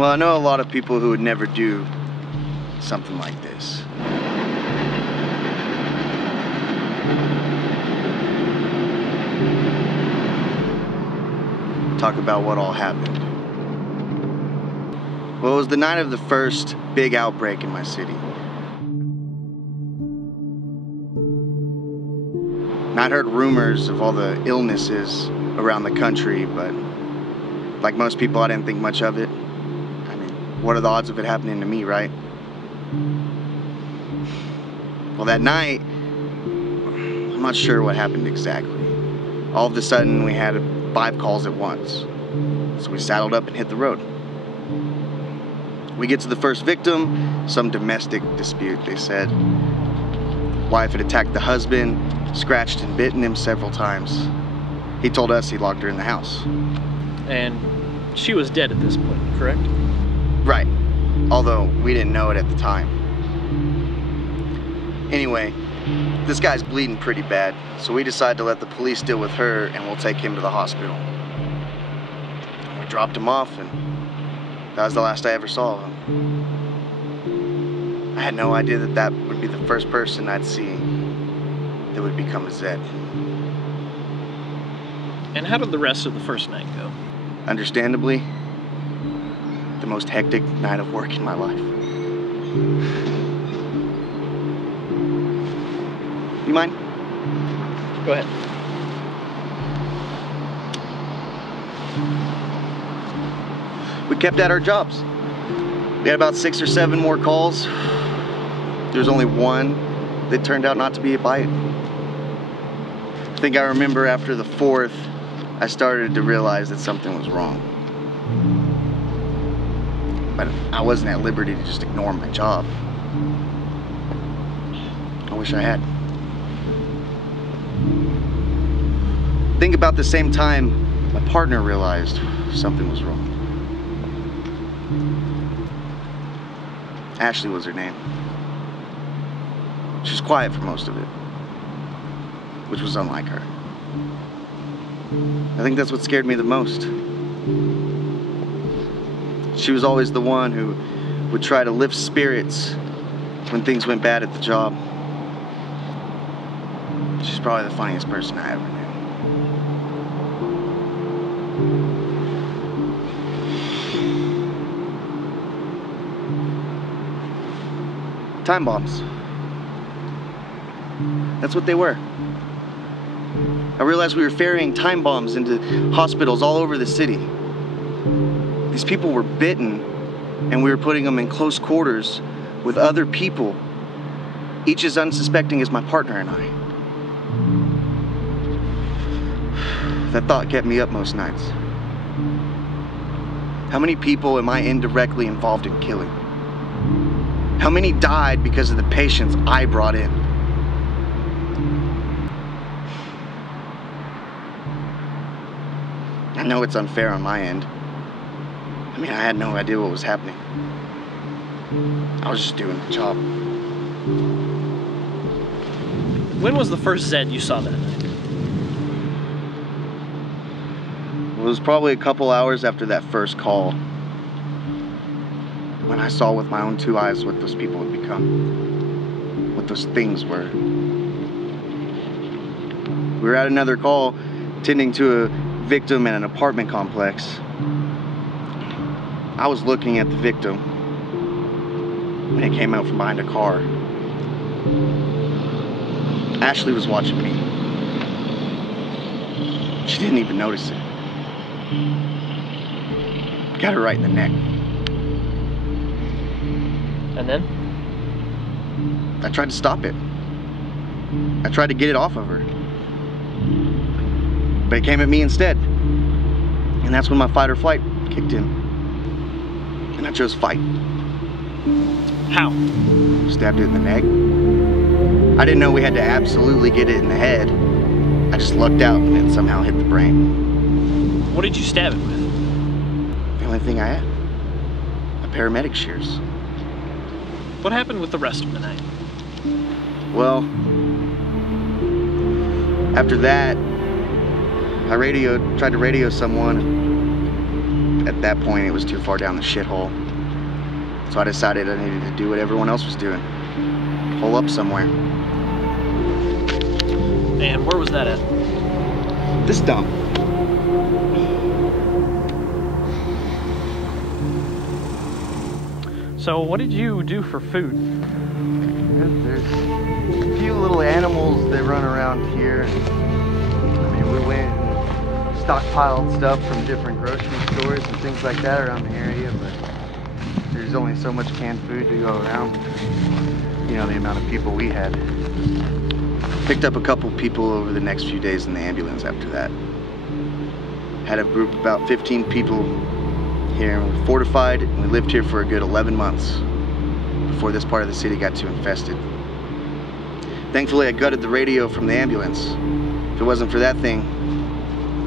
Well, I know a lot of people who would never do something like this. Talk about what all happened. Well, it was the night of the first big outbreak in my city. And I'd heard rumors of all the illnesses around the country, but like most people, I didn't think much of it. I mean, what are the odds of it happening to me, right? Well, that night, I'm not sure what happened exactly. All of a sudden, we had 5 calls at once. So we saddled up and hit the road. We get to the first victim, some domestic dispute, they said. Wife had attacked the husband, scratched and bitten him several times. He told us he locked her in the house. And she was dead at this point, correct? Right, although we didn't know it at the time. Anyway, this guy's bleeding pretty bad, so we decided to let the police deal with her and we'll take him to the hospital. We dropped him off and that was the last I ever saw of him. I had no idea that that would be the first person I'd see that would become a Zed. And how did the rest of the first night go? Understandably, the most hectic night of work in my life. You mind? Go ahead. We kept at our jobs. We had about 6 or 7 more calls. There was only one that turned out not to be a bite. I think I remember after the 4th, I started to realize that something was wrong. But I wasn't at liberty to just ignore my job. I wish I had. I think about the same time, my partner realized something was wrong. Ashley was her name. She was quiet for most of it, which was unlike her. I think that's what scared me the most. She was always the one who would try to lift spirits when things went bad at the job. She's probably the funniest person I ever knew. Time bombs. That's what they were. I realized we were ferrying time bombs into hospitals all over the city. These people were bitten, and we were putting them in close quarters with other people, each as unsuspecting as my partner and I. That thought kept me up most nights. How many people am I indirectly involved in killing? How many died because of the patients I brought in? I know it's unfair on my end. I mean, I had no idea what was happening. I was just doing the job. When was the first Zed you saw that night? It was probably a couple hours after that first call, when I saw with my own 2 eyes what those people had become, what those things were. We were at another call, tending to a victim in an apartment complex. I was looking at the victim when it came out from behind a car. Ashley was watching me. She didn't even notice it. Got her right in the neck. And then? I tried to stop it. I tried to get it off of her. But it came at me instead. And that's when my fight or flight kicked in. And I chose fight. How? Stabbed it in the neck. I didn't know we had to absolutely get it in the head. I just lucked out and it somehow hit the brain. What did you stab it with? The only thing I had. A paramedic shears. What happened with the rest of the night? Well, after that, I tried to radio someone. At At that point, it was too far down the shithole. So I decided I needed to do what everyone else was doing. Hole up somewhere. And where was that at? This dump. So what did you do for food? There's a few little animals that run around here. I mean, we went and stockpiled stuff from different grocery stores and things like that around the area, but there's only so much canned food to go around, you know, the amount of people we had. Picked up a couple people over the next few days in the ambulance after that. Had a group of about 15 people here, and we're fortified, and we lived here for a good 11 months before this part of the city got too infested. Thankfully, I gutted the radio from the ambulance. If it wasn't for that thing,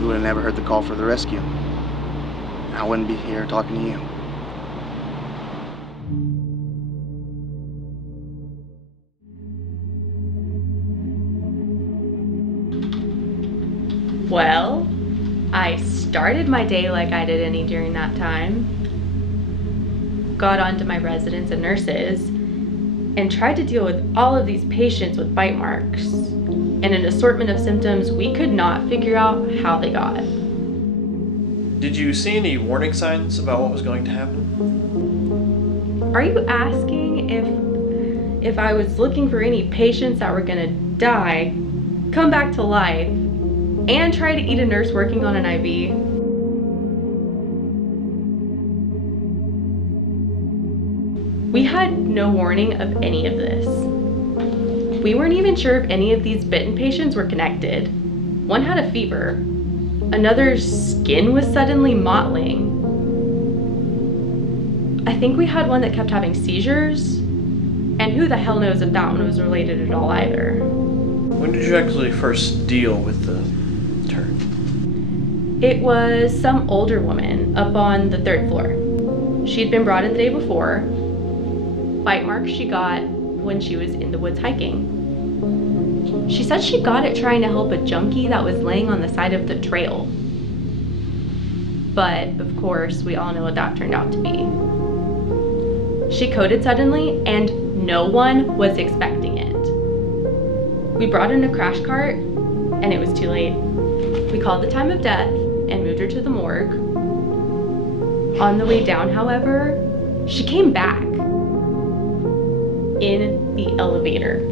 we would have never heard the call for the rescue. I wouldn't be here talking to you. Well, I started my day like I did any during that time. Got onto my residents and nurses and tried to deal with all of these patients with bite marks and an assortment of symptoms we could not figure out how they got. Did you see any warning signs about what was going to happen? Are you asking if I was looking for any patients that were gonna die, come back to life, and try to eat a nurse working on an IV? We had no warning of any of this. We weren't even sure if any of these bitten patients were connected. One had a fever. Another's skin was suddenly mottling. I think we had one that kept having seizures, and who the hell knows if that one was related at all either. When did you actually first deal with the turd? It was some older woman up on the 3rd floor. She'd been brought in the day before. Bite marks she got when she was in the woods hiking. She said she got it trying to help a junkie that was laying on the side of the trail. But of course, we all know what that turned out to be. She coded suddenly and no one was expecting it. We brought in a crash cart and it was too late. We called the time of death and moved her to the morgue. On the way down, however, she came back in the elevator.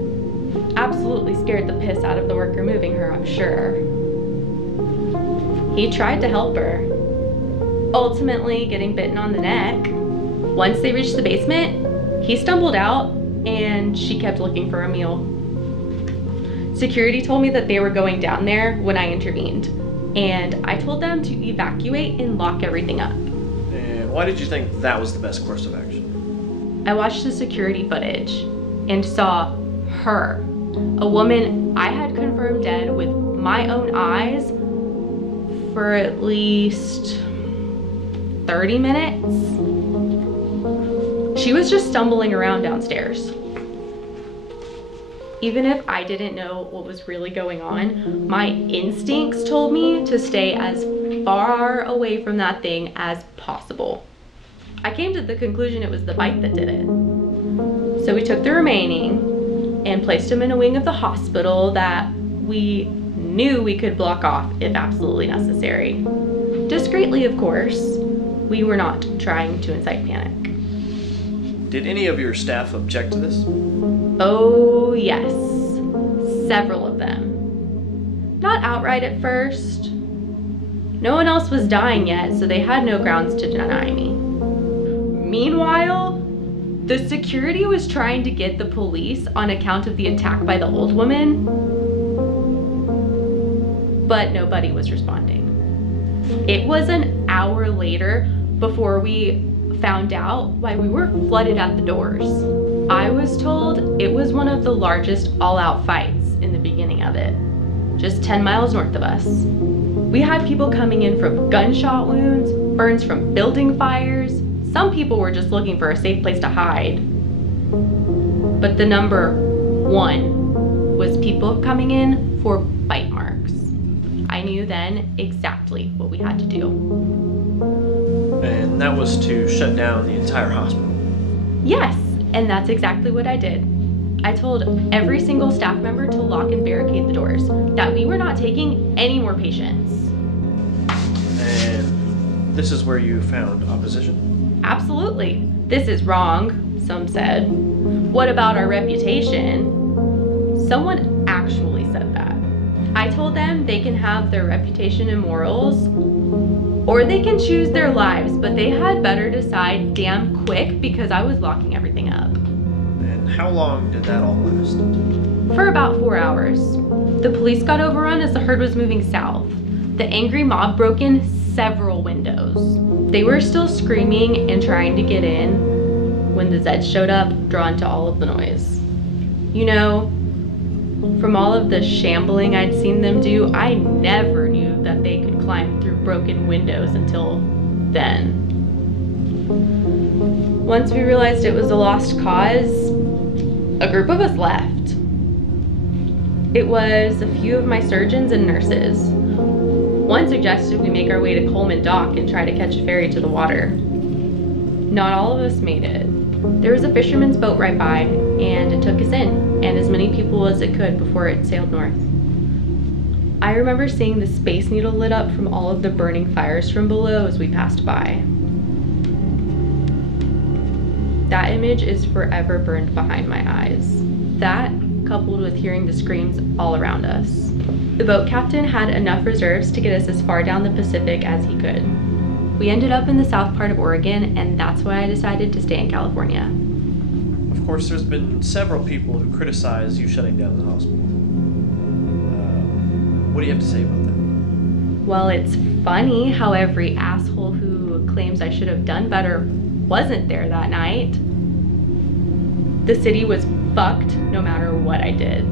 Absolutely scared the piss out of the worker moving her, I'm sure. He tried to help her, ultimately getting bitten on the neck. Once they reached the basement, he stumbled out and she kept looking for a meal. Security told me that they were going down there when I intervened, and I told them to evacuate and lock everything up. And why did you think that was the best course of action? I watched the security footage and saw her, a woman I had confirmed dead with my own eyes for at least 30 minutes. She was just stumbling around downstairs. Even if I didn't know what was really going on, my instincts told me to stay as far away from that thing as possible. I came to the conclusion it was the bite that did it. So we took the remaining and placed him in a wing of the hospital that we knew we could block off if absolutely necessary. Discreetly, of course. We were not trying to incite panic. Did any of your staff object to this? Oh, yes. Several of them. Not outright at first. No one else was dying yet, so they had no grounds to deny me. Meanwhile, the security was trying to get the police on account of the attack by the old woman, but nobody was responding. It was an hour later before we found out why we were flooded at the doors. I was told it was one of the largest all-out fights in the beginning of it, just 10 miles north of us. We had people coming in from gunshot wounds, burns from building fires. Some people were just looking for a safe place to hide. But the number one was people coming in for bite marks. I knew then exactly what we had to do. And that was to shut down the entire hospital. Yes, and that's exactly what I did. I told every single staff member to lock and barricade the doors, that we were not taking any more patients. And this is where you found opposition? Absolutely. This is wrong, some said. What about our reputation? Someone actually said that. I told them they can have their reputation and morals, or they can choose their lives, but they had better decide damn quick because I was locking everything up. And how long did that all last? For about 4 hours. The police got overrun as the herd was moving south. The angry mob broke in several windows. They were still screaming and trying to get in when the Zeds showed up, drawn to all of the noise. You know, from all of the shambling I'd seen them do, I never knew that they could climb through broken windows until then. Once we realized it was a lost cause, a group of us left. It was a few of my surgeons and nurses. One suggested we make our way to Coleman Dock and try to catch a ferry to the water. Not all of us made it. There was a fisherman's boat right by, and it took us in, and as many people as it could before it sailed north. I remember seeing the Space Needle lit up from all of the burning fires from below as we passed by. That image is forever burned behind my eyes. That, coupled with hearing the screams all around us. The boat captain had enough reserves to get us as far down the Pacific as he could. We ended up in the south part of Oregon, and that's why I decided to stay in California. Of course, there's been several people who criticize you shutting down the hospital. What do you have to say about that? Well, it's funny how every asshole who claims I should have done better wasn't there that night. The city was fucked no matter what I did.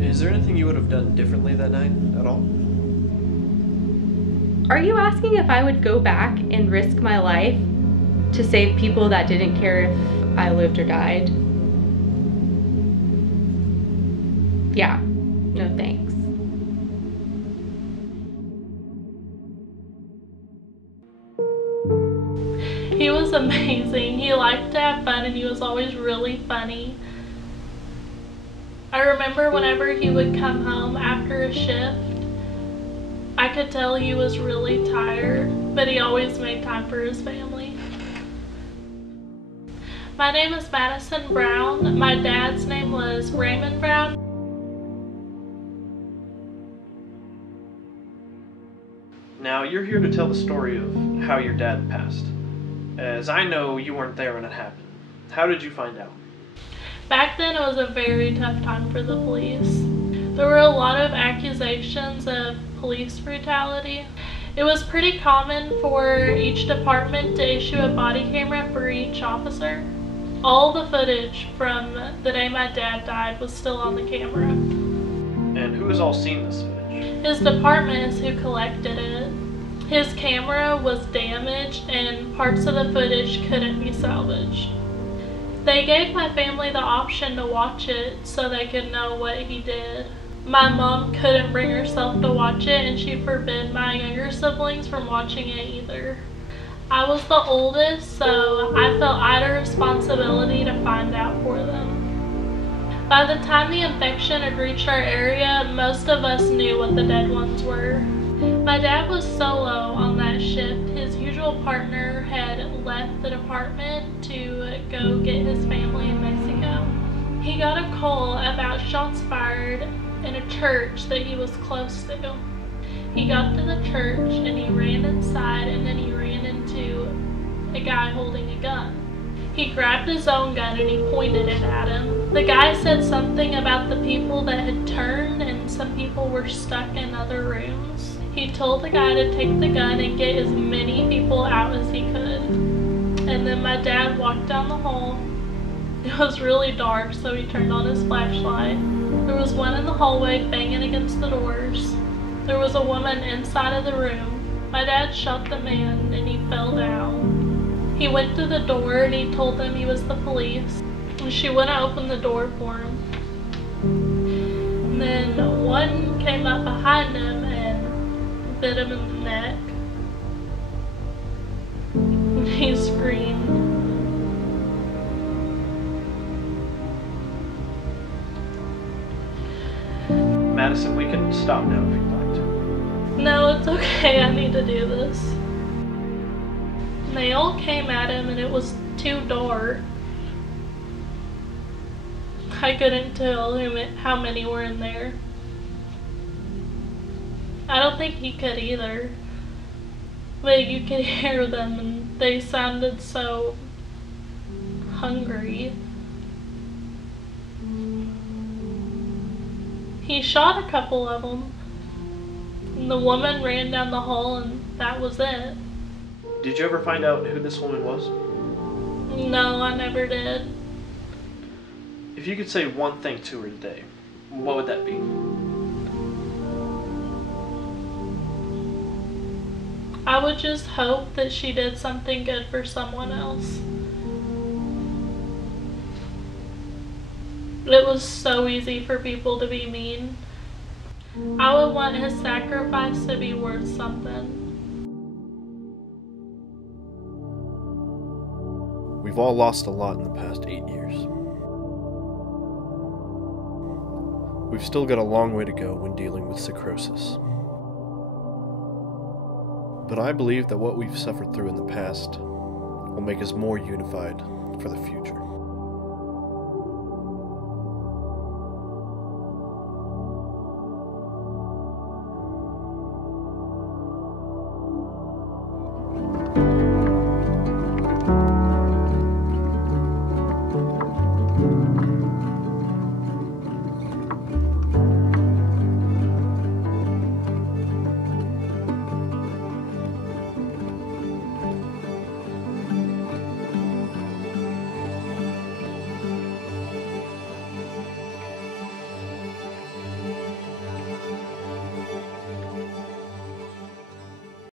Is there anything you would have done differently that night at all? Are you asking if I would go back and risk my life to save people that didn't care if I lived or died? Yeah, no thanks. He was amazing. He liked to have fun and he was always really funny. I remember whenever he would come home after a shift, I could tell he was really tired, but he always made time for his family. My name is Madison Brown. My dad's name was Raymond Brown. Now, you're here to tell the story of how your dad passed. As I know, you weren't there when it happened. How did you find out? Back then, it was a very tough time for the police. There were a lot of accusations of police brutality. It was pretty common for each department to issue a body camera for each officer. All the footage from the day my dad died was still on the camera. And who has all seen this footage? His department is who collected it. His camera was damaged and parts of the footage couldn't be salvaged. They gave my family the option to watch it so they could know what he did. My mom couldn't bring herself to watch it and she forbid my younger siblings from watching it either. I was the oldest, so I felt I had a responsibility to find out for them. By the time the infection had reached our area, most of us knew what the dead ones were. My dad was solo on that shift. His usual partner had left the department to go get his family in Mexico. He got a call about shots fired in a church that he was close to. He got to the church and he ran inside and then he ran into a guy holding a gun. He grabbed his own gun and he pointed it at him. The guy said something about the people that had turned and some people were stuck in other rooms. He told the guy to take the gun and get as many people out as he could. And then my dad walked down the hall. It was really dark, so he turned on his flashlight. There was one in the hallway banging against the doors. There was a woman inside of the room. My dad shot the man and he fell down. He went to the door and he told them he was the police. And she wouldn't open the door for him. And then one came up behind him and bit him in the neck. Madison, we can stop now if you'd like to. No, it's okay. I need to do this. They all came at him and it was too dark. I couldn't tell how many were in there. I don't think he could either. But you could hear them and they sounded so hungry. He shot a couple of them. And the woman ran down the hall and that was it. Did you ever find out who this woman was? No, I never did. If you could say one thing to her today, what would that be? I would just hope that she did something good for someone else. It was so easy for people to be mean. I would want his sacrifice to be worth something. We've all lost a lot in the past 8 years. We've still got a long way to go when dealing with Zecrosis. But I believe that what we've suffered through in the past will make us more unified for the future.